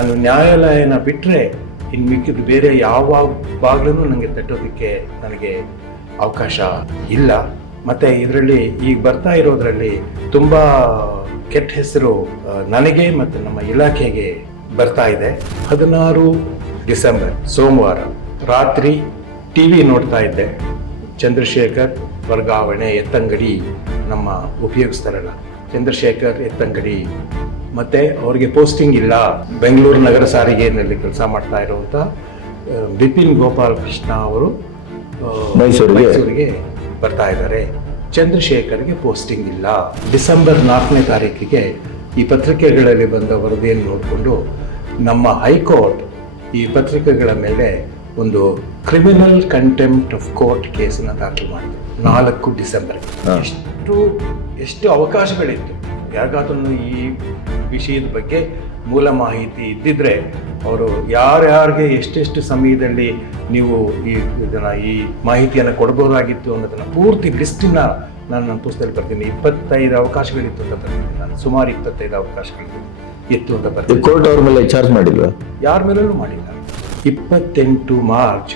ನಾನು ನ್ಯಾಯಾಲಯನ ಬಿಟ್ಟರೆ ಇನ್ನು ಮಿಕ್ಕಿದ್ದು ಬೇರೆ ಯಾವ ಬಾಗ್ಲೂ ನನಗೆ ತಟ್ಟೋದಕ್ಕೆ ನನಗೆ ಅವಕಾಶ ಇಲ್ಲ. ಮತ್ತು ಇದರಲ್ಲಿ ಈಗ ಬರ್ತಾ ಇರೋದ್ರಲ್ಲಿ ತುಂಬ ಕೆಟ್ಟ ಹೆಸರು ನನಗೆ ಮತ್ತು ನಮ್ಮ ಇಲಾಖೆಗೆ ಬರ್ತಾ ಇದೆ. 16 ಡಿಸೆಂಬರ್ ಸೋಮವಾರ ರಾತ್ರಿ TV ನೋಡ್ತಾ ಇದ್ದೆ. ಚಂದ್ರಶೇಖರ್ ವರ್ಗಾವಣೆ ಎತ್ತಂಗಡಿ, ನಮ್ಮ ಉಪಯೋಗಿಸ್ತಾರಲ್ಲ ಚಂದ್ರಶೇಖರ್ ಎತ್ತಂಗಡಿ, ಮತ್ತು ಅವ್ರಿಗೆ ಪೋಸ್ಟಿಂಗ್ ಇಲ್ಲ. ಬೆಂಗಳೂರು ನಗರ ಸಾರಿಗೆಯಲ್ಲಿ ಕೆಲಸ ಮಾಡ್ತಾ ಇರುವಂಥ ಬಿಪಿನ್ ಗೋಪಾಲ್ ಕೃಷ್ಣ ಅವರು ಮೈಸೂರಿಗೆ ಬರ್ತಾ ಇದ್ದಾರೆ. ಚಂದ್ರಶೇಖರ್ಗೆ ಪೋಸ್ಟಿಂಗ್ ಇಲ್ಲ. ಡಿಸೆಂಬರ್ 4ನೇ ತಾರೀಕಿಗೆ ಈ ಪತ್ರಿಕೆಗಳಲ್ಲಿ ಬಂದ ವರದಿಯನ್ನು ನೋಡಿಕೊಂಡು ನಮ್ಮ ಹೈಕೋರ್ಟ್ ಈ ಪತ್ರಿಕೆಗಳ ಮೇಲೆ ಒಂದು ಕ್ರಿಮಿನಲ್ ಕಂಟೆಂಪ್ಟ್ ಆಫ್ ಕೋರ್ಟ್ ಕೇಸನ್ನು ದಾಖಲು ಮಾಡಿದ್ರು 4 ಡಿಸೆಂಬರ್. ಎಷ್ಟು ಅವಕಾಶಗಳಿತ್ತು. ಯಾರಿಗಾದ್ರೂ ಈ ವಿಷಯದ ಬಗ್ಗೆ ಮೂಲ ಮಾಹಿತಿ ಇದ್ದಿದ್ರೆ ಅವರು ಯಾರ್ಯಾರಿಗೆ ಎಷ್ಟೆಷ್ಟು ಸಮಯದಲ್ಲಿ ನೀವು ಈ ಮಾಹಿತಿಯನ್ನು ಕೊಡ್ಬೋದಾಗಿತ್ತು ಅನ್ನೋದನ್ನು ಪೂರ್ತಿ ಲಿಸ್ಟನ್ನ ನಾನು ನನ್ನ ಪುಸ್ತಕದಲ್ಲಿ ಬರ್ತೀನಿ. 25 ಅವಕಾಶಗಳಿತ್ತು ಅಂತ ಬರ್ತೀನಿ ನಾನು. ಸುಮಾರು 25 ಅವಕಾಶಗಳಿತ್ತು ಅಂತ ಬರ್ತೀನಿ. ಕೋರ್ಟ್ ಅವ್ರ ಮೇಲೆ ಚಾರ್ಜ್ ಮಾಡಿಲ್ವ? ಯಾರ ಮೇಲೂ ಮಾಡಿಲ್ಲ. 28 ಮಾರ್ಚ್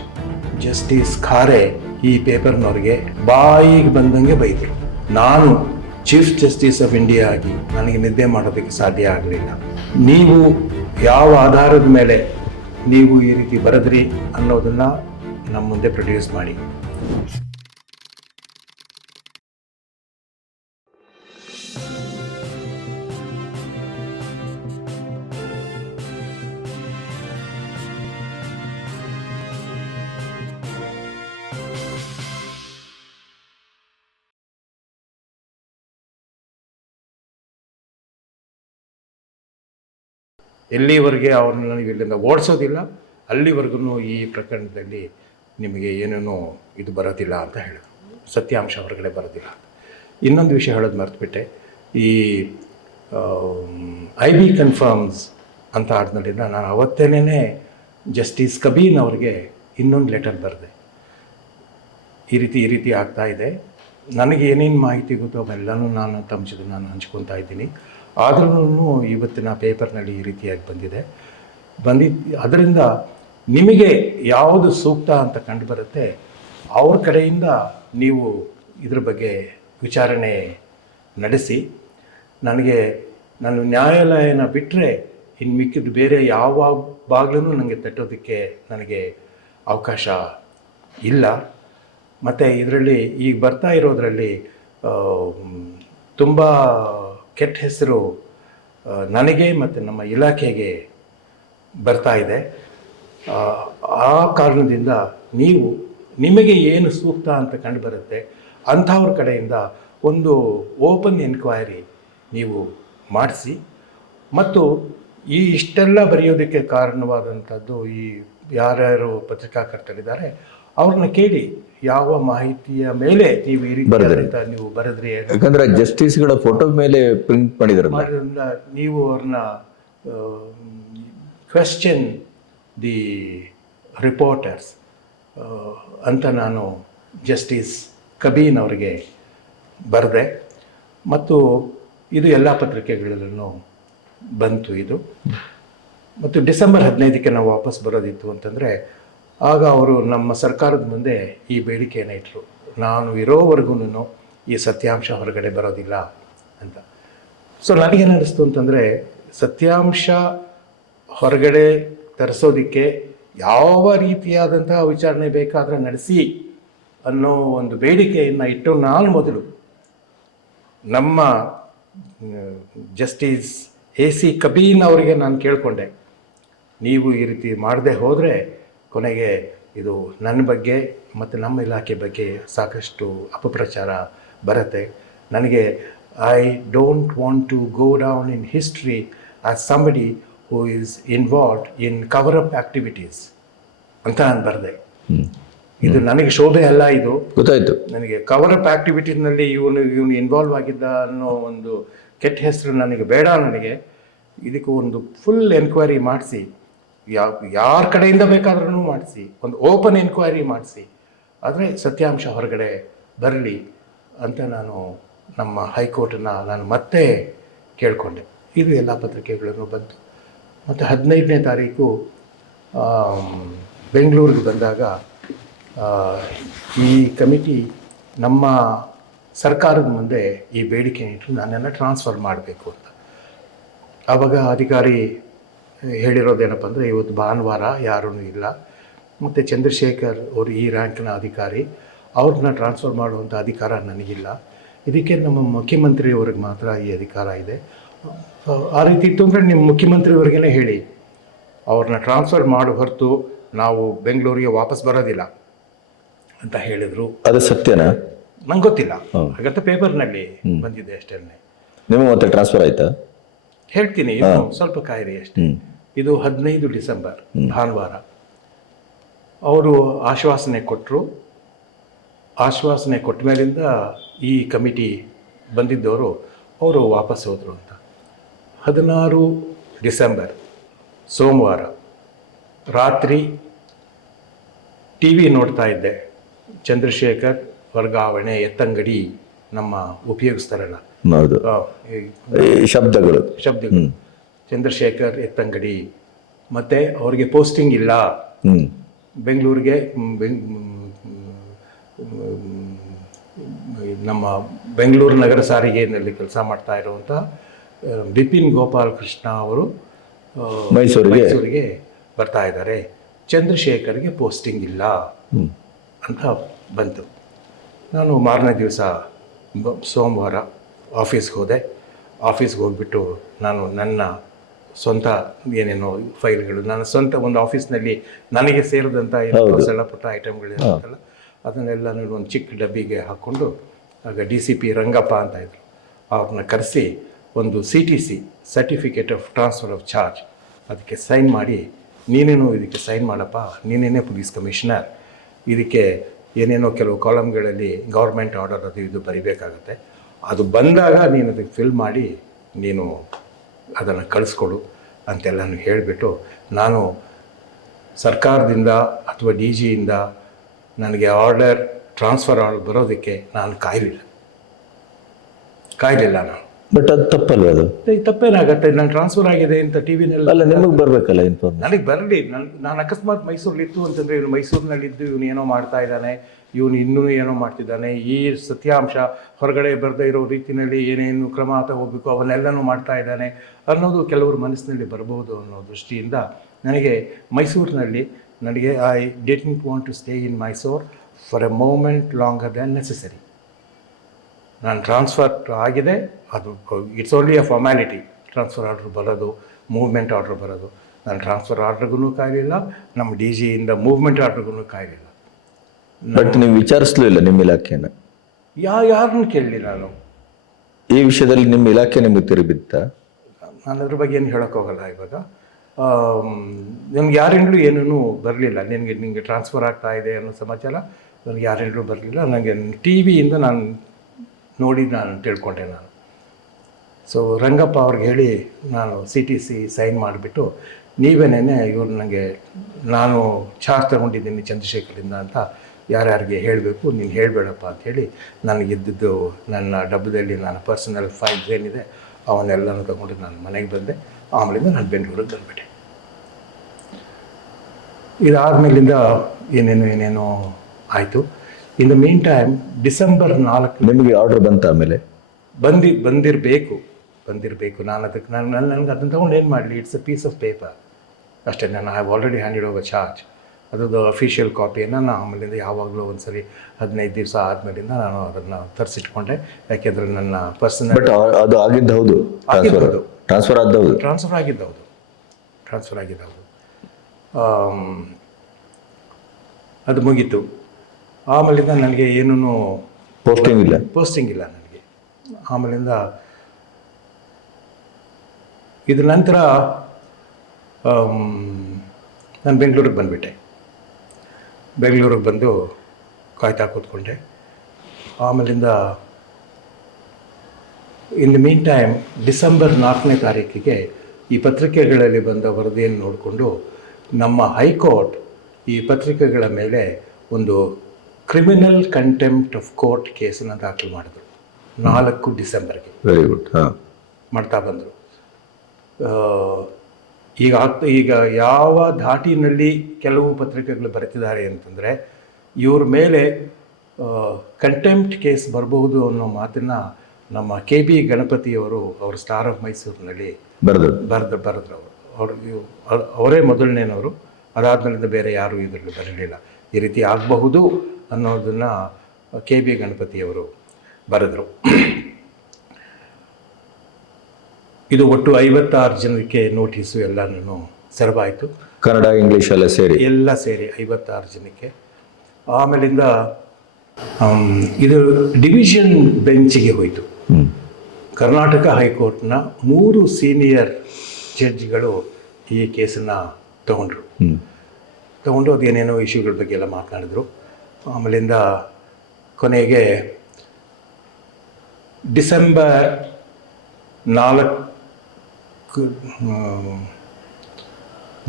ಜಸ್ಟಿಸ್ ಖಾರೆ ಈ ಪೇಪರ್ನವ್ರಿಗೆ ಬಾಯಿಗೆ ಬಂದಂಗೆ ಬೈದರು. ನಾನು ಚೀಫ್ ಜಸ್ಟಿಸ್ ಆಫ್ ಇಂಡಿಯಾ ಆಗಿ ನನಗೆ ನಿದ್ದೆ ಮಾಡೋದಕ್ಕೆ ಸಾಧ್ಯ ಆಗಲಿಲ್ಲ. ನೀವು ಯಾವ ಆಧಾರದ ಮೇಲೆ ನೀವು ಈ ರೀತಿ ಬರೆದ್ರಿ ಅನ್ನೋದನ್ನು ನಮ್ಮ ಮುಂದೆ ಪ್ರೊಡ್ಯೂಸ್ ಮಾಡಿ. ಎಲ್ಲಿವರೆಗೆ ಅವ್ರನ್ನ ನೀವು ಇಲ್ಲಿಂದ ಓಡಿಸೋದಿಲ್ಲ ಅಲ್ಲಿವರೆಗೂ ಈ ಪ್ರಕರಣದಲ್ಲಿ ನಿಮಗೆ ಏನೇನೋ ಇದು ಬರೋದಿಲ್ಲ ಅಂತ ಹೇಳಿದ್ರು. ಸತ್ಯಾಂಶ ಹೊರಗಡೆ ಬರೋದಿಲ್ಲ. ಇನ್ನೊಂದು ವಿಷಯ ಹೇಳೋದು ಮರೆತುಬಿಟ್ಟೆ. ಈ IB ಕನ್ಫರ್ಮ್ಸ್ ಅಂತ ಆದ್ಮೇಲಿಂದ ನಾನು ಅವತ್ತೇನೇ ಜಸ್ಟಿಸ್ ಕಬೀನ್ ಅವ್ರಿಗೆ ಇನ್ನೊಂದು ಲೆಟರ್ ಬರೆದೆ. ಈ ರೀತಿ ಆಗ್ತಾ ಇದೆ, ನನಗೆ ಏನೇನು ಮಾಹಿತಿ ಗೊತ್ತೋ ಅವೆಲ್ಲನೂ ನಾನು ತಮ್ಮ ಜೊತೆ ನಾನು ಹಂಚ್ಕೊತಾ ಇದ್ದೀನಿ. ಆದ್ರೂ ಇವತ್ತಿನ ಪೇಪರ್ನಲ್ಲಿ ಈ ರೀತಿಯಾಗಿ ಅದರಿಂದ ನಿಮಗೆ ಯಾವುದು ಸೂಕ್ತ ಅಂತ ಕಂಡು ಬರುತ್ತೆ ಅವ್ರ ಕಡೆಯಿಂದ ನೀವು ಇದ್ರ ಬಗ್ಗೆ ವಿಚಾರಣೆ ನಡೆಸಿ. ನಾನು ನ್ಯಾಯಾಲಯನ ಬಿಟ್ಟರೆ ಇನ್ನು ಮಿಕ್ಕಿದ್ದು ಬೇರೆ ಯಾವ ಬಾಗ್ಲೂ ನನಗೆ ತಟ್ಟೋದಕ್ಕೆ ನನಗೆ ಅವಕಾಶ ಇಲ್ಲ. ಮತ್ತು ಇದರಲ್ಲಿ ಈಗ ಬರ್ತಾ ಇರೋದ್ರಲ್ಲಿ ತುಂಬ ಕೆಟ್ಟ ಹೆಸರು ನನಗೆ ಮತ್ತು ನಮ್ಮ ಇಲಾಖೆಗೆ ಬರ್ತಾ ಇದೆ. ಆ ಕಾರಣದಿಂದ ನಿಮಗೆ ಏನು ಸೂಕ್ತ ಅಂತ ಕಂಡು ಬರುತ್ತೆ ಅಂಥವ್ರ ಕಡೆಯಿಂದ ಒಂದು ಓಪನ್ ಎನ್ಕ್ವೈರಿ ನೀವು ಮಾಡಿಸಿ. ಮತ್ತು ಇಷ್ಟೆಲ್ಲ ಬರೆಯೋದಕ್ಕೆ ಕಾರಣವಾದಂಥದ್ದು ಯಾರ್ಯಾರು ಪತ್ರಿಕಾಕರ್ತರಿದ್ದಾರೆ ಅವ್ರನ್ನ ಕೇಳಿ ಯಾವ ಮಾಹಿತಿಯ ಮೇಲೆ ನೀವು ಈ ರೀತಿ ನೀವು ಬರೆದ್ರಿ. ಯಾಕಂದ್ರೆ ಜಸ್ಟಿಸ್ಗಳ ಫೋಟೋ ಮೇಲೆ ಪ್ರಿಂಟ್ ಮಾಡಿದ್ರಲ್ಲ, ನೀವು ಅವ್ರನ್ನ ಕ್ವೆಶ್ಚನ್ ದಿ ರಿಪೋರ್ಟರ್ಸ್ ಅಂತ ನಾನು ಜಸ್ಟಿಸ್ ಕಬೀನ್ ಅವರಿಗೆ ಬರೆದೆ. ಮತ್ತು ಇದು ಎಲ್ಲ ಪತ್ರಿಕೆಗಳಲ್ಲೂ ಬಂತು ಇದು. ಮತ್ತು ಡಿಸೆಂಬರ್ 15ಕ್ಕೆ ನಾವು ವಾಪಸ್ ಬರೋದಿತ್ತು ಅಂತಂದರೆ ಆಗ ಅವರು ನಮ್ಮ ಸರ್ಕಾರದ ಮುಂದೆ ಈ ಬೇಡಿಕೆಯನ್ನು ಇಟ್ಟರು, ನಾನು ಇರೋವರೆಗೂ ಈ ಸತ್ಯಾಂಶ ಹೊರಗಡೆ ಬರೋದಿಲ್ಲ ಅಂತ. ಸೊ ನನಗೇನು ಅನ್ನಿಸ್ತು ಅಂತಂದರೆ ಸತ್ಯಾಂಶ ಹೊರಗಡೆ ತರಿಸೋದಕ್ಕೆ ಯಾವ ರೀತಿಯಾದಂತಹ ವಿಚಾರಣೆ ಬೇಕಾದರೆ ನಡೆಸಿ ಅನ್ನೋ ಒಂದು ಬೇಡಿಕೆಯನ್ನು ಇಟ್ಟು ನಾನು ಮೊದಲು ನಮ್ಮ ಜಸ್ಟಿಸ್ AC ಕಬೀನ್ ಅವರಿಗೆ ನಾನು ಕೇಳಿಕೊಂಡೆ, ನೀವು ಈ ರೀತಿ ಮಾಡದೆ ಹೋದರೆ ಕೊನೆಗೆ ಇದು ನನ್ನ ಬಗ್ಗೆ ಮತ್ತು ನಮ್ಮ ಇಲಾಖೆ ಬಗ್ಗೆ ಸಾಕಷ್ಟು ಅಪಪ್ರಚಾರ ಬರುತ್ತೆ. ನನಗೆ I don't want to go down in history as somebody who is involved in cover up activities ಅಂತ ನಾನು ಬರೆದೆ. ಇದು ನನಗೆ ಶೋಭೆ ಅಲ್ಲ, ಇದು ಗೊತ್ತಾಯಿತು ನನಗೆ. ಕವರ್ ಅಪ್ ಆ್ಯಕ್ಟಿವಿಟೀಸ್ನಲ್ಲಿ ಇವನು ಇನ್ವಾಲ್ವ್ ಆಗಿದ್ದ ಅನ್ನೋ ಒಂದು ಕೆಟ್ಟ ಹೆಸರು ನನಗೆ ಬೇಡ. ನನಗೆ ಇದಕ್ಕೆ ಒಂದು ಫುಲ್ ಎನ್ಕ್ವೈರಿ ಮಾಡಿಸಿ, ಯಾರ ಕಡೆಯಿಂದ ಬೇಕಾದ್ರೂ ಮಾಡಿಸಿ, ಒಂದು ಓಪನ್ ಎನ್ಕ್ವೈರಿ ಮಾಡಿಸಿ, ಆದರೆ ಸತ್ಯಾಂಶ ಹೊರಗಡೆ ಬರಲಿ ಅಂತ ನಾನು ನಮ್ಮ ಹೈಕೋರ್ಟನ್ನು ನಾನು ಮತ್ತೆ ಕೇಳಿಕೊಂಡೆ. ಇದು ಎಲ್ಲ ಪತ್ರಿಕೆಗಳನ್ನು ಬಂತು. ಮತ್ತು 15ನೇ ತಾರೀಕು ಬೆಂಗಳೂರಿಗೆ ಬಂದಾಗ ಈ ಕಮಿಟಿ ನಮ್ಮ ಸರ್ಕಾರದ ಮುಂದೆ ಈ ಬೇಡಿಕೆ ಇಟ್ಟು ನನ್ನನ್ನು ಟ್ರಾನ್ಸ್ಫರ್ ಮಾಡಬೇಕು ಅಂತ. ಆವಾಗ ಅಧಿಕಾರಿ ಹೇಳಿರೋದೇನಪ್ಪ ಅಂದರೆ, ಇವತ್ತು ಭಾನುವಾರ ಯಾರೂ ಇಲ್ಲ, ಮತ್ತು ಚಂದ್ರಶೇಖರ್ ಅವರು ಈ ರ್ಯಾಂಕ್ನ ಅಧಿಕಾರಿ, ಅವ್ರನ್ನ ಟ್ರಾನ್ಸ್ಫರ್ ಮಾಡುವಂಥ ಅಧಿಕಾರ ನನಗಿಲ್ಲ, ಇದಕ್ಕೆ ನಮ್ಮ ಮುಖ್ಯಮಂತ್ರಿಯವ್ರಿಗೆ ಮಾತ್ರ ಈ ಅಧಿಕಾರ ಇದೆ. ಆ ರೀತಿ ಇತ್ತು ಅಂದರೆ ನಿಮ್ಮ ಮುಖ್ಯಮಂತ್ರಿಯವ್ರಿಗೇ ಹೇಳಿ, ಅವ್ರನ್ನ ಟ್ರಾನ್ಸ್ಫರ್ ಮಾಡೋ ಹೊರತು ನಾವು ಬೆಂಗಳೂರಿಗೆ ವಾಪಸ್ ಬರೋದಿಲ್ಲ ಅಂತ ಹೇಳಿದರು. ಅದು ಸತ್ಯನಾ? ನಂಗೆ ಗೊತ್ತಿಲ್ಲ, ಹಾಗಂತ ಪೇಪರ್ನಲ್ಲಿ ಬಂದಿದೆ ಅಷ್ಟೇ. ನಿಮಗೆ ಮತ್ತೆ ಟ್ರಾನ್ಸ್ಫರ್ ಆಯ್ತಾ? ಹೇಳ್ತೀನಿ, ಇನ್ನು ಸ್ವಲ್ಪ ಕಾಯಿರಿ ಅಷ್ಟೇ. ಇದು 15 ಡಿಸೆಂಬರ್ ಭಾನುವಾರ. ಅವರು ಆಶ್ವಾಸನೆ ಕೊಟ್ಟರು. ಆಶ್ವಾಸನೆ ಕೊಟ್ಟ ಮೇಲಿಂದ ಈ ಕಮಿಟಿ ಬಂದಿದ್ದವರು ಅವರು ವಾಪಸ್ ಹೋದರು ಅಂತ. 16 ಡಿಸೆಂಬರ್ ಸೋಮವಾರ ರಾತ್ರಿ ಟಿ ವಿ ನೋಡ್ತಾ ಇದ್ದೆ. ಚಂದ್ರಶೇಖರ್ ವರ್ಗಾವಣೆ ಎತ್ತಂಗಡಿ ನಮ್ಮ ಉಪಯೋಗಿಸ್ತಾರಲ್ಲ, ಹೌದು, ಶಬ್ದಗಳು. ಚಂದ್ರಶೇಖರ್ ಎತ್ತಂಗಡಿ, ಮತ್ತು ಅವ್ರಿಗೆ ಪೋಸ್ಟಿಂಗ್ ಇಲ್ಲ, ಬೆಂಗಳೂರಿಗೆ ನಮ್ಮ ಬೆಂಗಳೂರು ನಗರ ಸಾರಿಗೆಯಲ್ಲಿ ಕೆಲಸ ಮಾಡ್ತಾ ಇರುವಂಥ ಬಿಪಿನ್ ಗೋಪಾಲ್ ಕೃಷ್ಣ ಅವರು ಮೈಸೂರಿಗೆ ಬರ್ತಾ ಇದ್ದಾರೆ, ಚಂದ್ರಶೇಖರ್ಗೆ ಪೋಸ್ಟಿಂಗ್ ಇಲ್ಲ ಅಂತ ಬಂತು. ನಾನು ಮಾರನೇ ದಿವಸ ಸೋಮವಾರ ಆಫೀಸ್ಗೆ ಹೋದೆ. ಆಫೀಸ್ಗೆ ಹೋಗ್ಬಿಟ್ಟು ನಾನು ನನ್ನ ಸ್ವಂತ ಏನೇನೋ ಫೈಲ್ಗಳು, ನನ್ನ ಸ್ವಂತ ಒಂದು ಆಫೀಸ್ನಲ್ಲಿ ನನಗೆ ಸೇರಿದಂಥ ಏನೋ ಸಣ್ಣ ಪುಟ್ಟ ಐಟಮ್ಗಳಿರುತ್ತಲ್ಲ, ಅದನ್ನೆಲ್ಲ ಒಂದು ಚಿಕ್ಕ ಡಬ್ಬಿಗೆ ಹಾಕ್ಕೊಂಡು, ಆಗ DCP ರಂಗಪ್ಪ ಅಂತ ಇದ್ರು, ಅವ್ರನ್ನ ಕರೆಸಿ ಒಂದು CTC certificate of transfer of charge ಅದಕ್ಕೆ ಸೈನ್ ಮಾಡಿ, ನೀನೇನು ಇದಕ್ಕೆ ಸೈನ್ ಮಾಡಪ್ಪ, ನೀನೇನೇ ಪೊಲೀಸ್ ಕಮಿಷನರ್, ಇದಕ್ಕೆ ಏನೇನೋ ಕೆಲವು ಕಾಲಮ್ಗಳಲ್ಲಿ ಗೌರ್ಮೆಂಟ್ ಆರ್ಡರ್ ಅದು ಇದು ಬರಿಬೇಕಾಗತ್ತೆ, ಅದು ಬಂದಾಗ ನೀನು ಅದಕ್ಕೆ ಫಿಲ್ ಮಾಡಿ ನೀನು ಅದನ್ನು ಕಳಿಸ್ಕೊಡು ಅಂತೆಲ್ಲನೂ ಹೇಳಿಬಿಟ್ಟು, ನಾನು ಸರ್ಕಾರದಿಂದ ಅಥವಾ DGಯಿಂದ ನನಗೆ ಆರ್ಡರ್ ಟ್ರಾನ್ಸ್ಫರ್ ಆರ್ಡರ್ ಬರೋದಕ್ಕೆ ನಾನು ಕಾಯಲಿಲ್ಲ ನಾನು. ಬಟ್ ಅದು ತಪ್ಪಲ್ವ? ಅದು ತಪ್ಪೇನಾಗತ್ತೆ? ನಾನು ಟ್ರಾನ್ಸ್ಫರ್ ಆಗಿದೆ ಅಂತ TVನಲ್ಲಿ ಅಲ್ಲ, ನಿಮಗೆ ಬರಬೇಕಲ್ಲ ಇನ್ಫಾರ್ಮ್. ನನಗೆ ಬರಲಿ. ನಾನು ಅಕಸ್ಮಾತ್ ಮೈಸೂರಲ್ಲಿತ್ತು ಅಂತಂದರೆ, ಇವನು ಮೈಸೂರಿನಲ್ಲಿದ್ದು ಇವನು ಏನೋ ಮಾಡ್ತಾ ಇದ್ದಾನೆ, ಇವನು ಇನ್ನೂ ಏನೋ ಮಾಡ್ತಿದ್ದಾನೆ, ಈ ಸತ್ಯಾಂಶ ಹೊರಗಡೆ ಬರದೇ ಇರೋ ರೀತಿಯಲ್ಲಿ ಏನೇನು ಕ್ರಮ ತಗೋಬೇಕು ಅವನ್ನೆಲ್ಲನೂ ಮಾಡ್ತಾ ಇದ್ದಾನೆ ಅನ್ನೋದು ಕೆಲವರು ಮನಸ್ಸಿನಲ್ಲಿ ಬರ್ಬೋದು ಅನ್ನೋ ದೃಷ್ಟಿಯಿಂದ ನನಗೆ I didn't want to stay in Mysore for a moment longer than necessary. ನಾನು ಟ್ರಾನ್ಸ್ಫರ್ ಆಗಿದೆ, ಅದು it's only a formality. Transfer order ಬರೋದು, ಮೂವ್ಮೆಂಟ್ ಆರ್ಡ್ರ್ ಬರೋದು, ನಾನು ಟ್ರಾನ್ಸ್ಫರ್ ಆರ್ಡ್ರಿಗೂ ಕಾಯಲಿಲ್ಲ, ನಮ್ಮ DGಯಿಂದ ಮೂವ್ಮೆಂಟ್ ಆರ್ಡ್ರಿಗೂ ಕಾಯಲಿಲ್ಲ. ಬಟ್ ನೀವು ವಿಚಾರಿಸ್ಲೂ ಇಲ್ಲ ನಿಮ್ಮ ಇಲಾಖೆನ? ಯಾರನ್ನು ಕೇಳಲಿ ನಾನು ಈ ವಿಷಯದಲ್ಲಿ. ನಿಮ್ಮ ಇಲಾಖೆ ನಿಮಗೆ ತಿರುಗಿತ್ತ? ನಾನು ಅದ್ರ ಬಗ್ಗೆ ಏನು ಹೇಳೋಕ್ಕೋಗಲ್ಲ ಇವಾಗ. ನಮ್ಗೆ ಯಾರಿಂದಲೂ ಏನೂ ಬರಲಿಲ್ಲ, ನಿನಗೆ ಟ್ರಾನ್ಸ್ಫರ್ ಆಗ್ತಾ ಇದೆ ಅನ್ನೋ ಸಮಾಚಾರ ನನಗೆ ಯಾರಿಂದಲೂ ಬರಲಿಲ್ಲ. ನನಗೆ TVಯಿಂದ ನಾನು ತಿಳ್ಕೊಂಡೆ ನಾನು. ಸೊ ರಂಗಪ್ಪ ಅವ್ರಿಗೆ ಹೇಳಿ ನಾನು CTC ಸೈನ್ ಮಾಡಿಬಿಟ್ಟು, ನೀವೇನೇ ಇವ್ರು ನನಗೆ ನಾನು ಚಾರ್ಜ್ ತಗೊಂಡಿದ್ದೀನಿ ಚಂದ್ರಶೇಖರಿಂದ ಅಂತ ಯಾರ್ಯಾರಿಗೆ ಹೇಳಬೇಕು, ನೀನು ಹೇಳಬೇಡಪ್ಪ ಅಂಥೇಳಿ ನನಗಿದ್ದದ್ದು ನನ್ನ ಡಬ್ಬದಲ್ಲಿ ನನ್ನ ಪರ್ಸನಲ್ ಫೈಲ್ಸ್ ಏನಿದೆ ಅವನ್ನೆಲ್ಲನೂ ತಗೊಂಡು ನಾನು ಮನೆಗೆ ಬಂದೆ. ಆಮೇಲಿಂದ ನಾನು ಬೆಂಗಳೂರಿಗೆ ಬಂದುಬಿಟ್ಟೆ. ಇದಾದಮೇಲಿಂದ ಏನೇನೋ ಆಯಿತು. In the mean time December 4 ನಿಮಗೆ ಆರ್ಡರ್ ಬಂತ? ಆಮೇಲೆ ಬಂದಿರಬೇಕು. ನಾನು ಅದಕ್ಕೆ ನನಗೆ ಅದನ್ನು ತೊಗೊಂಡು ಏನು ಮಾಡಲಿ? It's a piece of paper ಅಷ್ಟೇ. ನಾನು I have already handed over charge. ಅದರದ್ದು ಅಫಿಷಿಯಲ್ ಕಾಪಿಯನ್ನು ನಾನು ಆಮೇಲಿಂದ ಯಾವಾಗಲೂ ಒಂದ್ಸರಿ 15 ದಿವಸ ಆದಮೇಲಿಂದ ನಾನು ಅದನ್ನು ತರಿಸಿಟ್ಕೊಂಡೆ. ಯಾಕೆಂದರೆ ನನ್ನ ಪರ್ಸನಲ್. ಬಟ್ ಅದು ಆಗಿದ್ದು ಹೌದು, ಟ್ರಾನ್ಸ್ಫರ್ ಆಗಿದ್ದೌದು. ಅದು ಮುಗೀತು. ಆಮೇಲಿಂದ ನನಗೆ ಏನೂ ಪೋಸ್ಟಿಂಗ್ ಇಲ್ಲ ನನಗೆ. ಆಮೇಲಿಂದ ಇದ್ರ ನಂತರ ನಾನು ಬೆಂಗಳೂರಿಗೆ ಬಂದುಬಿಟ್ಟೆ. ಬೆಂಗಳೂರಿಗೆ ಬಂದು ಕಾಯ್ತಾ ಕೂತ್ಕೊಂಡೆ. ಆಮೇಲಿಂದ in the mean time December 4 ಈ ಪತ್ರಿಕೆಗಳಲ್ಲಿ ಬಂದ ವರದಿಯನ್ನು ನೋಡಿಕೊಂಡು ನಮ್ಮ ಹೈಕೋರ್ಟ್ ಈ ಪತ್ರಿಕೆಗಳ ಮೇಲೆ ಒಂದು ಕ್ರಿಮಿನಲ್ ಕಂಟೆಂಪ್ಟ್ ಆಫ್ ಕೋರ್ಟ್ ಕೇಸನ್ನು ದಾಖಲು ಮಾಡಿದ್ರು 4 ಡಿಸೆಂಬರ್ಗೆ. Very good. ಮಾಡ್ತಾ ಬಂದರು. ಈಗ ಯಾವ ಧಾಟಿನಲ್ಲಿ ಕೆಲವು ಪತ್ರಿಕೆಗಳು ಬರೆತಿದ್ದಾರೆ ಅಂತಂದರೆ ಇವ್ರ ಮೇಲೆ ಕಂಟೆಂಪ್ಟ್ ಕೇಸ್ ಬರಬಹುದು ಅನ್ನೋ ಮಾತನ್ನು ನಮ್ಮ KB ಗಣಪತಿಯವರು ಅವರು ಸ್ಟಾರ್ ಆಫ್ ಮೈಸೂರಿನಲ್ಲಿ ಬರೆದ್ರು ಅವರೇ ಮೊದಲನೇನವರು. ಅದಾದ್ಮೇಲಿಂದ ಬೇರೆ ಯಾರೂ ಇದರಲ್ಲಿ ಬರಲಿಲ್ಲ. ಈ ರೀತಿ ಆಗಬಹುದು ಅನ್ನೋದನ್ನು KB ಗಣಪತಿಯವರು ಬರೆದರು. ಇದು ಒಟ್ಟು 56 ಜನಕ್ಕೆ ನೋಟಿಸು ಎಲ್ಲನೂ ಸರ್ವಾಯಿತು. ಕನ್ನಡ ಇಂಗ್ಲಿಷ್ ಎಲ್ಲ ಸೇರಿ 56 ಜನಕ್ಕೆ. ಆಮೇಲಿಂದ ಇದು ಡಿವಿಷನ್ ಬೆಂಚಿಗೆ ಹೋಯಿತು. ಕರ್ನಾಟಕ ಹೈಕೋರ್ಟ್ನ 3 ಸೀನಿಯರ್ ಜಡ್ಜ್ಗಳು ಈ ಕೇಸನ್ನು ತಗೊಂಡು ಅದೇನೇನೋ ಇಶ್ಯೂಗಳ ಬಗ್ಗೆ ಎಲ್ಲ ಮಾತನಾಡಿದ್ರು. ಆಮೇಲಿಂದ ಕೊನೆಗೆ ಡಿಸೆಂಬರ್ 4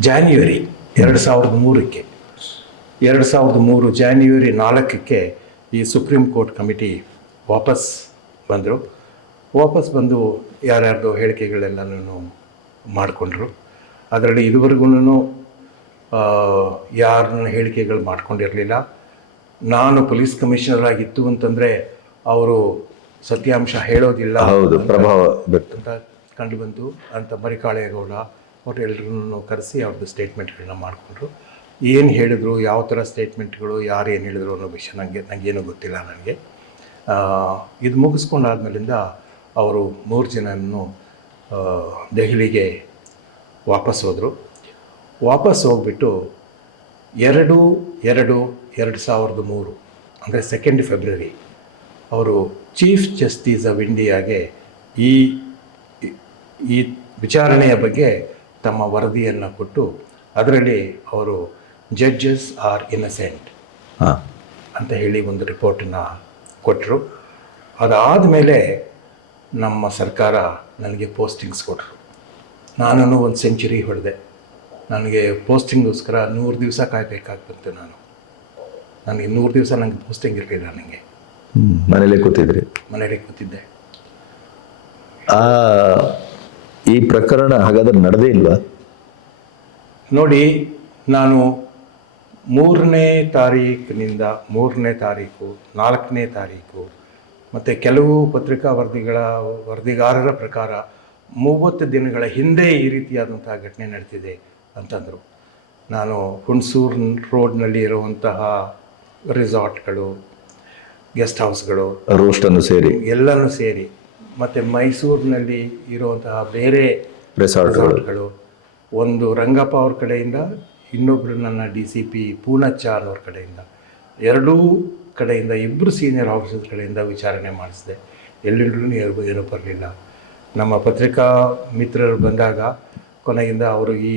ಜಾನ್ವರಿ 2003 ಜಾನ್ವರಿ 4ಕ್ಕೆ ಈ ಸುಪ್ರೀಂ ಕೋರ್ಟ್ ಕಮಿಟಿ ವಾಪಸ್ ಬಂದು ಯಾರ್ಯಾರ್ದೋ ಹೇಳಿಕೆಗಳೆಲ್ಲನೂ ಮಾಡಿಕೊಂಡ್ರು. ಅದರಲ್ಲಿ ಇದುವರೆಗೂ ಯಾರನ್ನ ಹೇಳಿಕೆಗಳು ಮಾಡ್ಕೊಂಡಿರಲಿಲ್ಲ. ನಾನು ಪೊಲೀಸ್ ಕಮಿಷನರ್ ಆಗಿತ್ತು ಅಂತಂದರೆ ಅವರು ಸತ್ಯಾಂಶ ಹೇಳೋದಿಲ್ಲ, ಹೌದು, ಪ್ರಭಾವ ಅಂತ ಕಂಡು ಬಂತು ಅಂತ ಮರಿಕಾಳೇಗೌಡ ಅವ್ರು ಎಲ್ಲರೂ ಕರೆಸಿ ಅವ್ರದ್ದು ಸ್ಟೇಟ್ಮೆಂಟ್ಗಳನ್ನ ಮಾಡಿಕೊಂಡ್ರು. ಏನು ಹೇಳಿದ್ರು, ಯಾವ ಥರ ಸ್ಟೇಟ್ಮೆಂಟ್ಗಳು, ಯಾರು ಏನು ಹೇಳಿದ್ರು ಅನ್ನೋ ವಿಷಯ ನನಗೇನು ಗೊತ್ತಿಲ್ಲ. ಇದು ಮುಗಿಸ್ಕೊಂಡಾದ್ಮೇಲಿಂದ ಅವರು 3 ಜನನ್ನು ದೆಹಲಿಗೆ ವಾಪಸ್ ಹೋಗ್ಬಿಟ್ಟು 2/2/2003 ಅಂದರೆ 2 ಫೆಬ್ರವರಿ ಅವರು ಚೀಫ್ ಜಸ್ಟಿಸ್ ಆಫ್ ಇಂಡಿಯಾಗೆ ಈ ವಿಚಾರಣೆಯ ಬಗ್ಗೆ ತಮ್ಮ ವರದಿಯನ್ನು ಕೊಟ್ಟು ಅದರಲ್ಲಿ ಅವರು ಜಡ್ಜಸ್ ಆರ್ ಇನ್ನಸೆಂಟ್ ಅಂತ ಹೇಳಿ ಒಂದು ರಿಪೋರ್ಟನ್ನು ಕೊಟ್ಟರು. ಅದಾದಮೇಲೆ ನಮ್ಮ ಸರ್ಕಾರ ನನಗೆ ಪೋಸ್ಟಿಂಗ್ಸ್ ಕೊಟ್ಟರು. ನಾನು 1 ಸೆಂಚುರಿ ಹೊಡೆದೆ. ನನಗೆ ಪೋಸ್ಟಿಂಗೋಸ್ಕರ 100 ದಿವಸ ಕಾಯಬೇಕಾಗ್ತಂತೆ. ನನಗೆ 100 ದಿವಸ ನನಗೆ ಪೋಸ್ಟಿಂಗ್ ಇರಲಿಲ್ಲ. ನನಗೆ ಮನೇಲಿ ಕೂತಿದ್ದೆ. ಈ ಪ್ರಕರಣ ಹಾಗಾದ್ರೆ ನಡೆದೇ ಇಲ್ವಾ? ನೋಡಿ, ನಾನು 3ನೇ ತಾರೀಕಿನಿಂದ 3ನೇ ತಾರೀಕು 4ನೇ ತಾರೀಕು ಮತ್ತು ಕೆಲವು ಪತ್ರಿಕಾ ವರದಿಗಾರರ ಪ್ರಕಾರ 30 ದಿನಗಳ ಹಿಂದೆ ಈ ರೀತಿಯಾದಂತಹ ಘಟನೆ ನಡೆದಿದೆ ಅಂತಂದರು. ನಾನು ಹುಣಸೂರು ರೋಡ್ನಲ್ಲಿ ಇರುವಂತಹ ರಿಸಾರ್ಟ್ಗಳು, ಗೆಸ್ಟ್ ಹೌಸ್ಗಳು, ರೋಸ್ಟನ್ನು ಸೇರಿ ಎಲ್ಲನೂ ಸೇರಿ ಮತ್ತು ಮೈಸೂರಿನಲ್ಲಿ ಇರುವಂತಹ ಬೇರೆ ರೆಸಾರ್ಟ್ಗಳು, ಒಂದು ರಂಗಪ್ಪ ಅವ್ರ ಕಡೆಯಿಂದ, ಇನ್ನೊಬ್ಬರು ನನ್ನ DCP ಪೂನಚ್ಚ ಅನ್ನೋರ ಕಡೆಯಿಂದ, 2 ಕಡೆಯಿಂದ 2 ಸೀನಿಯರ್ ಆಫೀಸರ್ಸ್ ಕಡೆಯಿಂದ ವಿಚಾರಣೆ ಮಾಡಿಸಿದೆ. ಎಲ್ಲೆಲ್ಲೂ ಏನೂ ಬರಲಿಲ್ಲ. ನಮ್ಮ ಪತ್ರಿಕಾ ಮಿತ್ರರು ಬಂದಾಗ ಕೊನೆಯಿಂದ ಅವರು ಈ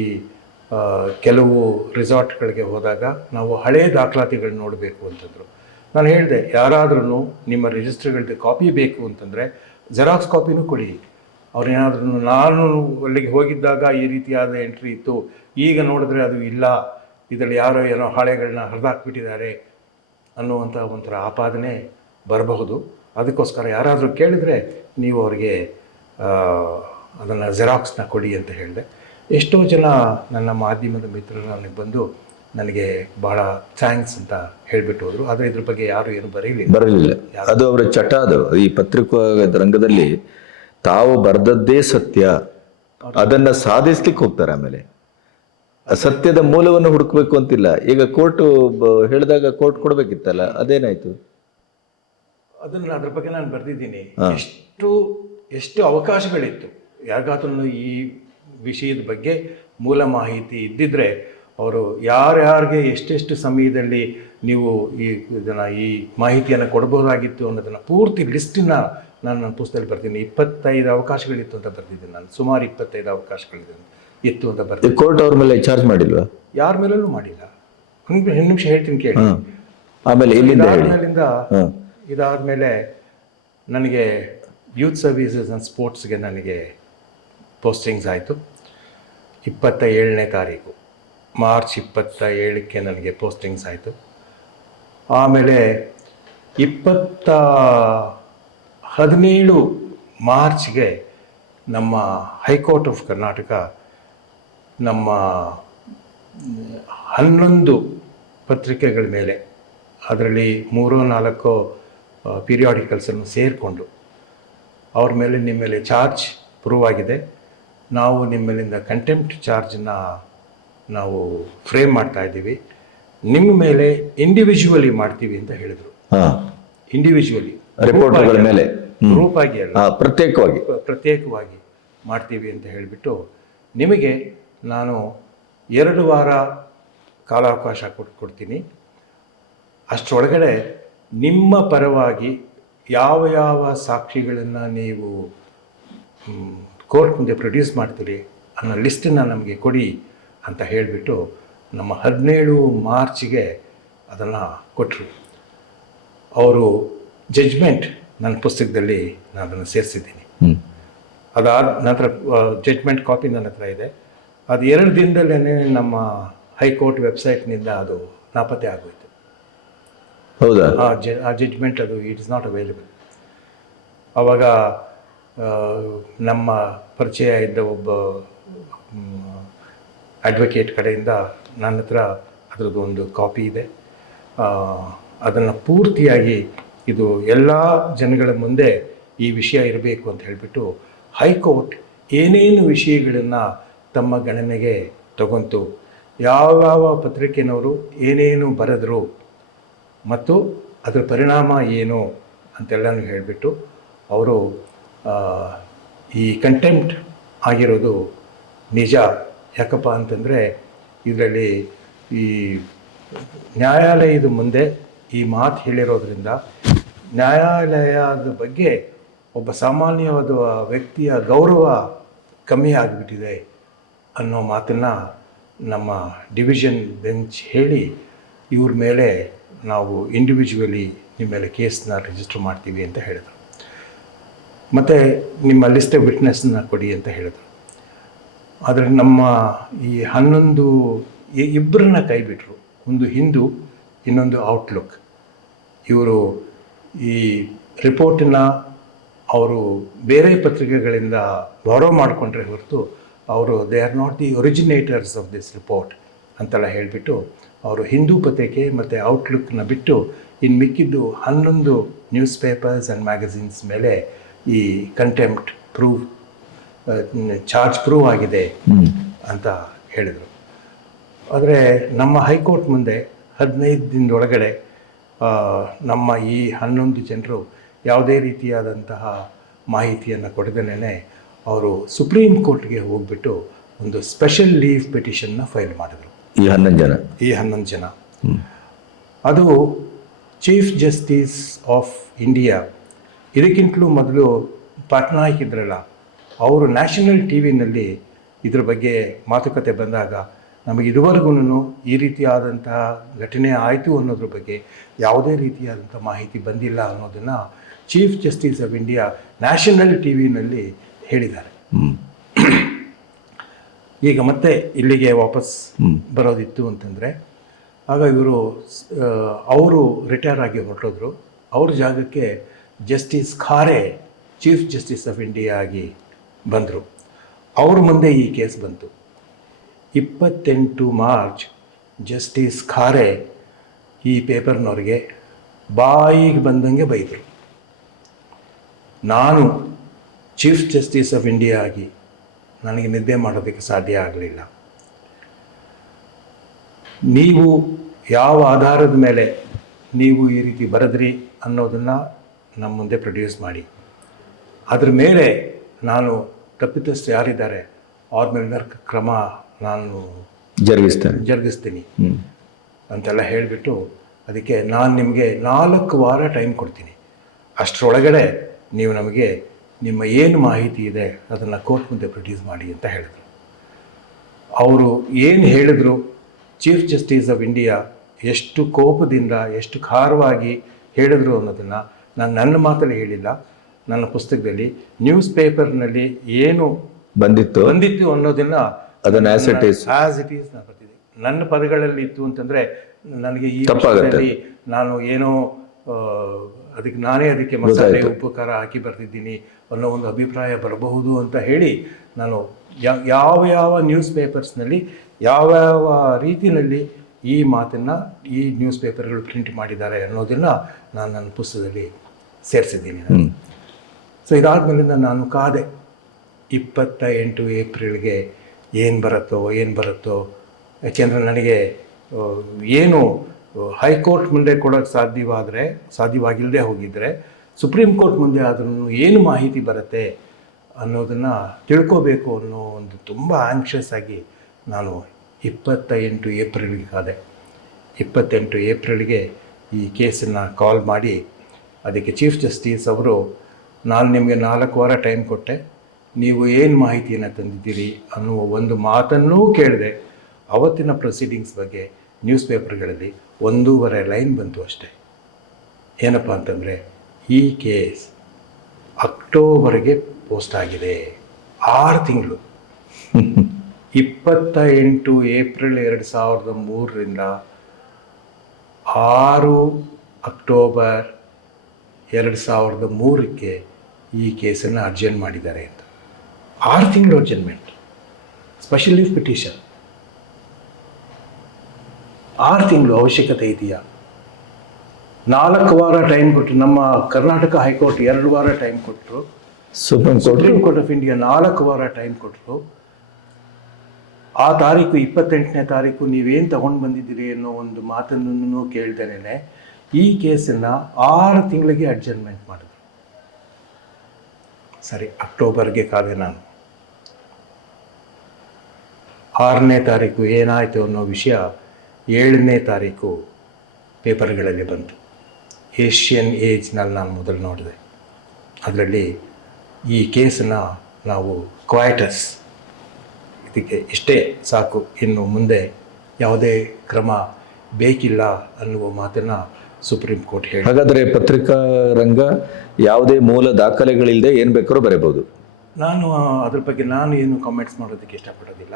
ಕೆಲವು ರಿಸಾರ್ಟ್ಗಳಿಗೆ ಹೋದಾಗ ನಾವು ಹಳೆಯ ದಾಖಲಾತಿಗಳನ್ನ ನೋಡಬೇಕು ಅಂತಂದರು. ನಾನು ಹೇಳಿದೆ, ಯಾರಾದ್ರೂ ನಿಮ್ಮ ರಿಜಿಸ್ಟರ್ಗಳದ್ದು ಕಾಪಿ ಬೇಕು ಅಂತಂದರೆ ಜೆರಾಕ್ಸ್ ಕಾಪಿನೂ ಕೊಡಿ. ಅವ್ರೇನಾದ್ರೂ ನಾನು ಅಲ್ಲಿಗೆ ಹೋಗಿದ್ದಾಗ ಈ ರೀತಿಯಾದ ಎಂಟ್ರಿ ಇತ್ತು, ಈಗ ನೋಡಿದ್ರೆ ಅದು ಇಲ್ಲ, ಇದರಲ್ಲಿ ಯಾರೋ ಏನೋ ಹಾಳೆಗಳನ್ನ ಹರಿದಾಕ್ಬಿಟ್ಟಿದ್ದಾರೆ ಅನ್ನುವಂಥ ಒಂಥರ ಆಪಾದನೆ ಬರಬಹುದು. ಅದಕ್ಕೋಸ್ಕರ ಯಾರಾದರೂ ಕೇಳಿದರೆ ನೀವು ಅವರಿಗೆ ಅದನ್ನು ಜೆರಾಕ್ಸ್ನ ಕೊಡಿ ಅಂತ ಹೇಳಿದೆ. ಎಷ್ಟೋ ಜನ ನನ್ನ ಮಾಧ್ಯಮದ ಮಿತ್ರರು ನನಗೆ ಬಂದು ನನಗೆ ಭಾಳ ಥ್ಯಾಂಕ್ಸ್ ಅಂತ ಹೇಳಿಬಿಟ್ಟು ಹೋದರು. ಆದರೆ ಇದ್ರ ಬಗ್ಗೆ ಯಾರು ಏನು ಬರಲಿಲ್ಲ. ಅದು ಅವರ ಚಟ. ಅದು ಈ ಪತ್ರಿಕಾ ರಂಗದಲ್ಲಿ ತಾವು ಬರೆದದ್ದೇ ಸತ್ಯ, ಅದನ್ನ ಸಾಧಿಸ್ಲಿಕ್ಕೆ ಹೋಗ್ತಾರೆ. ಆಮೇಲೆ ಸತ್ಯದ ಮೂಲವನ್ನು ಹುಡುಕ್ಬೇಕು ಅಂತಿಲ್ಲ. ಈಗ ಕೋರ್ಟ್ ಹೇಳಿದಾಗ ಕೋರ್ಟ್ ಕೊಡ್ಬೇಕಿತ್ತಲ್ಲ, ಅದೇನಾಯ್ತು? ಅದನ್ನು ಅದ್ರ ಬಗ್ಗೆ ನಾನು ಬರೆದಿದ್ದೀನಿ. ಎಷ್ಟು ಅವಕಾಶಗಳಿತ್ತು. ಯಾರಿಗಾದ್ರೂ ಈ ವಿಷಯದ ಬಗ್ಗೆ ಮೂಲ ಮಾಹಿತಿ ಇದ್ದಿದ್ರೆ ಅವರು ಯಾರ್ಯಾರಿಗೆ ಎಷ್ಟೆಷ್ಟು ಸಮಯದಲ್ಲಿ ನೀವು ಈ ಮಾಹಿತಿಯನ್ನು ಕೊಡ್ಬೋದಾಗಿತ್ತು ಅನ್ನೋದನ್ನು ಪೂರ್ತಿ ಲಿಸ್ಟಿನ ನಾನು ನನ್ನ ಪುಸ್ತಕದಲ್ಲಿ ಬರ್ತೀನಿ. 25 ಅವಕಾಶಗಳಿತ್ತು ಅಂತ ಬರ್ತಿದ್ದೀನಿ ನಾನು. ಸುಮಾರು 25 ಅವಕಾಶಗಳಿದೆ ಇತ್ತು ಅಂತ ಬರ್ತೀನಿ. ಕೋರ್ಟ್ ಅವ್ರ ಮೇಲೆ ಚಾರ್ಜ್ ಮಾಡಿಲ್ವಾ? ಯಾರ ಮೇಲೂ ಮಾಡಿಲ್ಲ. ಒಂದು ನಿಮಿಷ ಹೇಳ್ತೀನಿ ಕೇಳಿ. ಆಮೇಲೆ ಇದಾದ್ಮೇಲೆ ನನಗೆ ಯೂತ್ ಸರ್ವೀಸಸ್ ಆ್ಯಂಡ್ ಸ್ಪೋರ್ಟ್ಸ್ಗೆ ನನಗೆ ಪೋಸ್ಟಿಂಗ್ಸ್ ಆಯಿತು. 27ನೇ ತಾರೀಕು ಮಾರ್ಚ್ 27ಕ್ಕೆ ನನಗೆ ಪೋಸ್ಟಿಂಗ್ಸ್ ಆಯಿತು. ಆಮೇಲೆ 17 ಮಾರ್ಚ್ಗೆ ನಮ್ಮ ಹೈಕೋರ್ಟ್ ಆಫ್ ಕರ್ನಾಟಕ ನಮ್ಮ 11 ಪತ್ರಿಕೆಗಳ ಮೇಲೆ, ಅದರಲ್ಲಿ 3-4 ಪೀರಿಯಾಡಿಕಲ್ಸನ್ನು ಸೇರಿಕೊಂಡು ಅವ್ರ ಮೇಲೆ ನಿಮ್ಮ ಮೇಲೆ ಚಾರ್ಜ್ ಪ್ರೂವ್ ಆಗಿದೆ, ನಾವು ನಿಮ್ಮ ಮೇಲಿಂದ ಕಂಟೆಂಪ್ಟ್ ಚಾರ್ಜನ್ನ ನಾವು ಫ್ರೇಮ್ ಮಾಡ್ತಾ ಇದ್ದೀವಿ, ನಿಮ್ಮ ಮೇಲೆ ಇಂಡಿವಿಜುವಲಿ ಮಾಡ್ತೀವಿ ಅಂತ ಹೇಳಿದರು. ಇಂಡಿವಿಜುವಲಿ ರಿಪೋರ್ಟರ್ಗಳ ಮೇಲೆ ಗ್ರೂಪ್ ಆಗಿ ಅಲ್ಲ, ಪ್ರತ್ಯೇಕವಾಗಿ ಮಾಡ್ತೀವಿ ಅಂತ ಹೇಳಿಬಿಟ್ಟು ನಿಮಗೆ ನಾನು 2 ವಾರ ಕಾಲಾವಕಾಶ ಕೊಡ್ತೀನಿ. ಅಷ್ಟರೊಳಗಡೆ ನಿಮ್ಮ ಪರವಾಗಿ ಯಾವ ಯಾವ ಸಾಕ್ಷಿಗಳನ್ನು ನೀವು ಕೋರ್ಟ್ ಮುಂದೆ ಪ್ರೊಡ್ಯೂಸ್ ಮಾಡ್ತೀರಿ ಅನ್ನೋ ಲಿಸ್ಟನ್ನು ನಮಗೆ ಕೊಡಿ ಅಂತ ಹೇಳಿಬಿಟ್ಟು ನಮ್ಮ 17 ಮಾರ್ಚ್ಗೆ ಅದನ್ನು ಕೊಟ್ಟರು. ಅವರು ಜಡ್ಜ್ಮೆಂಟ್ ನನ್ನ ಪುಸ್ತಕದಲ್ಲಿ ನಾನು ಅದನ್ನು ಸೇರಿಸಿದ್ದೀನಿ. ಅದಾದ ನಂತರ ಜಡ್ಜ್ಮೆಂಟ್ ಕಾಪಿ ನನ್ನ ಹತ್ರ ಇದೆ. ಅದು 2 ದಿನದಲ್ಲೇ ನಮ್ಮ ಹೈಕೋರ್ಟ್ ವೆಬ್ಸೈಟ್ನಿಂದ ಅದು ನಾಪತ್ತೆ ಆಗೋಯ್ತು. ಹೌದಾ? ಆ ಜಡ್ಜ್ಮೆಂಟ್ ಅದು ಇಟ್ ಇಸ್ ನಾಟ್ ಅವೈಲೇಬಲ್. ಆವಾಗ ನಮ್ಮ ಪರಿಚಯ ಇದ್ದ ಒಬ್ಬ ಅಡ್ವೊಕೇಟ್ ಕಡೆಯಿಂದ ನನ್ನ ಹತ್ರ ಅದರದ್ದು ಒಂದು ಕಾಪಿ ಇದೆ. ಅದನ್ನು ಪೂರ್ತಿಯಾಗಿ ಇದು ಎಲ್ಲ ಜನಗಳ ಮುಂದೆ ಈ ವಿಷಯ ಇರಬೇಕು ಅಂತ ಹೇಳಿಬಿಟ್ಟು ಹೈಕೋರ್ಟ್ ಏನೇನು ವಿಷಯಗಳನ್ನು ತಮ್ಮ ಗಣನೆಗೆ ತಗೊಂತು, ಯಾವ್ಯಾವ ಪತ್ರಿಕೆನವರು ಏನೇನು ಬರೆದರು ಮತ್ತು ಅದರ ಪರಿಣಾಮ ಏನು ಅಂತೆಲ್ಲನೂ ಹೇಳಿಬಿಟ್ಟು ಅವರು ಈ ಕಂಟೆಂಪ್ಟ್ ಆಗಿರೋದು ನಿಜ. ಯಾಕಪ್ಪ ಅಂತಂದರೆ ಇದರಲ್ಲಿ ಈ ನ್ಯಾಯಾಲಯದ ಮುಂದೆ ಈ ಮಾತು ಹೇಳಿರೋದ್ರಿಂದ ನ್ಯಾಯಾಲಯದ ಬಗ್ಗೆ ಒಬ್ಬ ಸಾಮಾನ್ಯವಾದ ವ್ಯಕ್ತಿಯ ಗೌರವ ಕಮ್ಮಿ ಆಗಿಬಿಟ್ಟಿದೆ ಅನ್ನೋ ಮಾತನ್ನು ನಮ್ಮ ಡಿವಿಷನ್ ಬೆಂಚ್ ಹೇಳಿ ಇವ್ರ ಮೇಲೆ ನಾವು ಇಂಡಿವಿಜುವಲಿ ನಿಮ್ಮ ಮೇಲೆ ಕೇಸನ್ನ ರಿಜಿಸ್ಟರ್ ಮಾಡ್ತೀವಿ ಅಂತ ಹೇಳಿದರು. ಮತ್ತು ನಿಮ್ಮ ಲಿಸ್ಟ್ ಆಫ್ ವಿಟ್ನೆಸ್ನ ಕೊಡಿ ಅಂತ ಹೇಳಿದರು. ಆದರೆ ನಮ್ಮ ಈ 11 ಇಬ್ಬರನ್ನ ಕೈ ಬಿಟ್ಟರು. ಒಂದು ಹಿಂದೂ, ಇನ್ನೊಂದು ಔಟ್ಲುಕ್. ಇವರು ಈ ರಿಪೋರ್ಟನ್ನು ಅವರು ಬೇರೆ ಪತ್ರಿಕೆಗಳಿಂದ ಬಾರೋ ಮಾಡಿಕೊಂಡ್ರೆ ಹೊರತು ಅವರು they are not the originators of this report ಅಂತೆಲ್ಲ ಹೇಳಿಬಿಟ್ಟು ಅವರು ಹಿಂದೂ ಪತ್ರಿಕೆ ಮತ್ತು ಔಟ್ಲುಕ್ನ ಬಿಟ್ಟು ಇನ್ನು ಮಿಕ್ಕಿದ್ದು 11 ನ್ಯೂಸ್ ಪೇಪರ್ಸ್ ಆ್ಯಂಡ್ ಮ್ಯಾಗಝೀನ್ಸ್ ಮೇಲೆ ಈ ಕಂಟೆಂಪ್ಟ್ ಚಾರ್ಜ್ ಪ್ರೂವ್ ಆಗಿದೆ ಅಂತ ಹೇಳಿದರು. ಆದರೆ ನಮ್ಮ ಹೈಕೋರ್ಟ್ ಮುಂದೆ 15 ದಿನದೊಳಗಡೆ ನಮ್ಮ ಈ 11 ಜನರು ಯಾವುದೇ ರೀತಿಯಾದಂತಹ ಮಾಹಿತಿಯನ್ನು ಕೊಡದೇನೆ ಅವರು ಸುಪ್ರೀಂ ಕೋರ್ಟ್ಗೆ ಹೋಗ್ಬಿಟ್ಟು ಒಂದು ಸ್ಪೆಷಲ್ ಲೀವ್ ಪಿಟಿಷನ್ನ ಫೈಲ್ ಮಾಡಿದರು. ಈ 11 ಜನ ಅದು ಚೀಫ್ ಜಸ್ಟಿಸ್ ಆಫ್ ಇಂಡಿಯಾ. ಇದಕ್ಕಿಂತಲೂ ಮೊದಲು ಪಟ್ನಾಯಕ್ ಇದ್ರಲ್ಲ, ಅವರು ನ್ಯಾಷನಲ್ ಟಿ ವಿನಲ್ಲಿ ಇದ್ರ ಬಗ್ಗೆ ಮಾತುಕತೆ ಬಂದಾಗ ನಮಗೆ ಇದುವರೆಗೂ ಈ ರೀತಿಯಾದಂತಹ ಘಟನೆ ಆಯಿತು ಅನ್ನೋದ್ರ ಬಗ್ಗೆ ಯಾವುದೇ ರೀತಿಯಾದಂಥ ಮಾಹಿತಿ ಬಂದಿಲ್ಲ ಅನ್ನೋದನ್ನು chief justice of India national ಟಿ ವಿನಲ್ಲಿ ಹೇಳಿದ್ದಾರೆ. ಈಗ ಮತ್ತೆ ಇಲ್ಲಿಗೆ ವಾಪಸ್ ಬರೋದಿತ್ತು ಅಂತಂದರೆ ಆಗ ಅವರು ರಿಟೈರ್ ಆಗಿ ಹೊರಟೋದ್ರು. ಅವ್ರ ಜಾಗಕ್ಕೆ justice Khare chief justice of India ಆಗಿ ಬಂದರು. ಅವ್ರ ಮುಂದೆ ಈ ಕೇಸ್ ಬಂತು. 28 ಮಾರ್ಚ್ ಜಸ್ಟಿಸ್ ಖಾರೆ ಈ ಪೇಪರ್ನವ್ರಿಗೆ ಬಾಯಿಗೆ ಬಂದಂಗೆ ಬೈದರು. ನಾನು ಚೀಫ್ ಜಸ್ಟಿಸ್ ಆಫ್ ಇಂಡಿಯಾ ಆಗಿ ನನಗೆ ನಿದ್ದೆ ಮಾಡೋದಕ್ಕೆ ಸಾಧ್ಯ ಆಗಲಿಲ್ಲ. ನೀವು ಯಾವ ಆಧಾರದ ಮೇಲೆ ನೀವು ಈ ರೀತಿ ಬರೆದ್ರಿ ಅನ್ನೋದನ್ನು ನಮ್ಮ ಮುಂದೆ ಪ್ರೊಡ್ಯೂಸ್ ಮಾಡಿ. ಅದ್ರ ಮೇಲೆ ನಾನು ತಪ್ಪಿತಸ್ಥರು ಯಾರಿದ್ದಾರೆ ಅವ್ರ ಮೇಲೆ ಕ್ರಮ ನಾನು ಜರುಗಿಸ್ತೀನಿ ಅಂತೆಲ್ಲ ಹೇಳಿಬಿಟ್ಟು ಅದಕ್ಕೆ ನಾನು ನಿಮಗೆ 4 ವಾರ ಟೈಮ್ ಕೊಡ್ತೀನಿ. ಅಷ್ಟರೊಳಗಡೆ ನೀವು ನಮಗೆ ನಿಮ್ಮ ಏನು ಮಾಹಿತಿ ಇದೆ ಅದನ್ನು ಕೋರ್ಟ್ ಮುಂದೆ ಪ್ರೊಡ್ಯೂಸ್ ಮಾಡಿ ಅಂತ ಹೇಳಿದರು. ಅವರು ಏನು ಹೇಳಿದ್ರು, ಚೀಫ್ ಜಸ್ಟಿಸ್ ಆಫ್ ಇಂಡಿಯಾ ಎಷ್ಟು ಕೋಪದಿಂದ ಎಷ್ಟು ಖಾರವಾಗಿ ಹೇಳಿದ್ರು ಅನ್ನೋದನ್ನು ನಾನು ನನ್ನ ಮಾತಲ್ಲಿ ಹೇಳಿಲ್ಲ. ನನ್ನ ಪುಸ್ತಕದಲ್ಲಿ ನ್ಯೂಸ್ ಪೇಪರ್ನಲ್ಲಿ ಏನು ಬಂದಿತ್ತು ಅನ್ನೋದನ್ನು ಅದನ್ನು ಆಸ್ ಇಟ್ ಈಸ್ ನಾನು ಬರ್ತಿದ್ದೆ. ನನ್ನ ಪದಗಳಲ್ಲಿ ಇತ್ತು ಅಂತಂದರೆ ನನಗೆ ಈ ವಿಷಯದಲ್ಲಿ ನಾನು ಏನೋ ಅದಕ್ಕೆ ಮಸಾಲೆ ಉಪ್ಪು ಖಾರ ಹಾಕಿ ಬರ್ತಿದ್ದೀನಿ ಅನ್ನೋ ಒಂದು ಅಭಿಪ್ರಾಯ ಬರಬಹುದು ಅಂತ ಹೇಳಿ ನಾನು ಯಾವ ನ್ಯೂಸ್ ಪೇಪರ್ಸ್ನಲ್ಲಿ ಯಾವ ರೀತಿಯಲ್ಲಿ ಈ ಮಾತನ್ನು ಈ ನ್ಯೂಸ್ ಪೇಪರ್ಗಳು ಪ್ರಿಂಟ್ ಮಾಡಿದ್ದಾರೆ ಅನ್ನೋದನ್ನು ನಾನು ನನ್ನ ಪುಸ್ತಕದಲ್ಲಿ ಸೇರಿಸಿದ್ದೀನಿ. ಸೊ ಇದಾದಮೇಲಿಂದ ನಾನು ಕಾದೆ 28 ಏಪ್ರಿಲ್ಗೆ ಏನು ಬರುತ್ತೋ ಯಾಕೆಂದರೆ ನನಗೆ ಏನು ಹೈಕೋರ್ಟ್ ಮುಂದೆ ಕೊಡೋಕ್ಕೆ ಸಾಧ್ಯವಾಗಿಲ್ಲದೆ ಹೋಗಿದ್ದರೆ ಸುಪ್ರೀಂ ಕೋರ್ಟ್ ಮುಂದೆ ಆದ್ರೂ ಏನು ಮಾಹಿತಿ ಬರುತ್ತೆ ಅನ್ನೋದನ್ನು ತಿಳ್ಕೋಬೇಕು ಅನ್ನೋ ಒಂದು ತುಂಬ ಆ್ಯಂಕ್ಷಸ್ ಆಗಿ ನಾನು 28 ಏಪ್ರಿಲ್ಗೆ ಕಾದೆ. 28 ಏಪ್ರಿಲ್ಗೆ ಈ ಕೇಸನ್ನು ಕಾಲ್ ಮಾಡಿ ಅದಕ್ಕೆ ಚೀಫ್ ಜಸ್ಟಿಸ್ ಅವರು, ನಾನು ನಿಮಗೆ 4 ವಾರ ಟೈಮ್ ಕೊಟ್ಟೆ, ನೀವು ಏನು ಮಾಹಿತಿಯನ್ನು ತಂದಿದ್ದೀರಿ ಅನ್ನುವ ಒಂದು ಮಾತನ್ನೂ ಕೇಳಿದೆ. ಅವತ್ತಿನ ಪ್ರೊಸೀಡಿಂಗ್ಸ್ ಬಗ್ಗೆ ನ್ಯೂಸ್ ಪೇಪರ್ಗಳಲ್ಲಿ 1.5 ಲೈನ್ ಬಂತು ಅಷ್ಟೇ. ಏನಪ್ಪ ಅಂತಂದರೆ, ಈ ಕೇಸ್ ಅಕ್ಟೋಬರ್ಗೆ ಪೋಸ್ಟ್ ಆಗಿದೆ, 6 ತಿಂಗಳು. 28 ಏಪ್ರಿಲ್ 2003ರಿಂದ 6 ಅಕ್ಟೋಬರ್ 2003ಕ್ಕೆ ಈ ಕೇಸನ್ನು ಅರ್ಜೆಂಟ್ ಮಾಡಿದ್ದಾರೆ ಅಂತ. 6 ತಿಂಗಳು ಅರ್ಜೆಂಟ್ಮೆಂಟ್, ಸ್ಪೆಷಲ್ ಲೀವ್ ಪಿಟಿಷನ್. 6 ತಿಂಗಳು ಅವಶ್ಯಕತೆ ಇದೆಯಾ? 4 ವಾರ ಟೈಮ್ ಕೊಟ್ಟರು. ನಮ್ಮ ಕರ್ನಾಟಕ ಹೈಕೋರ್ಟ್ 2 ವಾರ ಟೈಮ್ ಕೊಟ್ಟರು. ಸುಪ್ರೀಂ ಕೋರ್ಟ್ ಆಫ್ ಇಂಡಿಯಾ 4 ವಾರ ಟೈಮ್ ಕೊಟ್ಟರು. ಆ ತಾರೀಕು 28ನೇ ತಾರೀಕು ನೀವೇನು ತಗೊಂಡು ಬಂದಿದ್ದೀರಿ ಅನ್ನೋ ಒಂದು ಮಾತನ್ನು ಕೇಳ್ದೇನೆ ಈ ಕೇಸನ್ನು 6 ತಿಂಗಳಿಗೆ ಅಡ್ಜಸ್ಟ್ಮೆಂಟ್ ಮಾಡಿದ್ರು. ಸರಿ, ಅಕ್ಟೋಬರ್ಗೆ ಕಾದೆ ನಾನು. 6ನೇ ತಾರೀಕು ಏನಾಯಿತು ಅನ್ನೋ ವಿಷಯ 7ನೇ ತಾರೀಕು ಪೇಪರ್ಗಳಲ್ಲಿ ಬಂತು. ಏಷ್ಯನ್ ಏಜ್ನಲ್ಲಿ ನಾನು ಮೊದಲು ನೋಡಿದೆ. ಅದರಲ್ಲಿ ಈ ಕೇಸನ್ನು ನಾವು ಕ್ವಾಯ್ಟಸ್, ಇದಕ್ಕೆ ಇಷ್ಟೇ ಸಾಕು, ಇನ್ನು ಮುಂದೆ ಯಾವುದೇ ಕ್ರಮ ಬೇಕಿಲ್ಲ ಅನ್ನುವ ಮಾತನ್ನು ಸುಪ್ರೀಂ ಕೋರ್ಟ್ ಹೇಳಿ. ಹಾಗಾದರೆ ಪತ್ರಿಕಾ ರಂಗ ಯಾವುದೇ ಮೂಲ ದಾಖಲೆಗಳಿಲ್ಲದೆ ಏನು ಬೇಕಾದ್ರೂ ಬರೀಬಹುದು. ನಾನು ಅದ್ರ ಬಗ್ಗೆ ಏನು ಕಾಮೆಂಟ್ಸ್ ಮಾಡೋದಕ್ಕೆ ಇಷ್ಟಪಡೋದಿಲ್ಲ.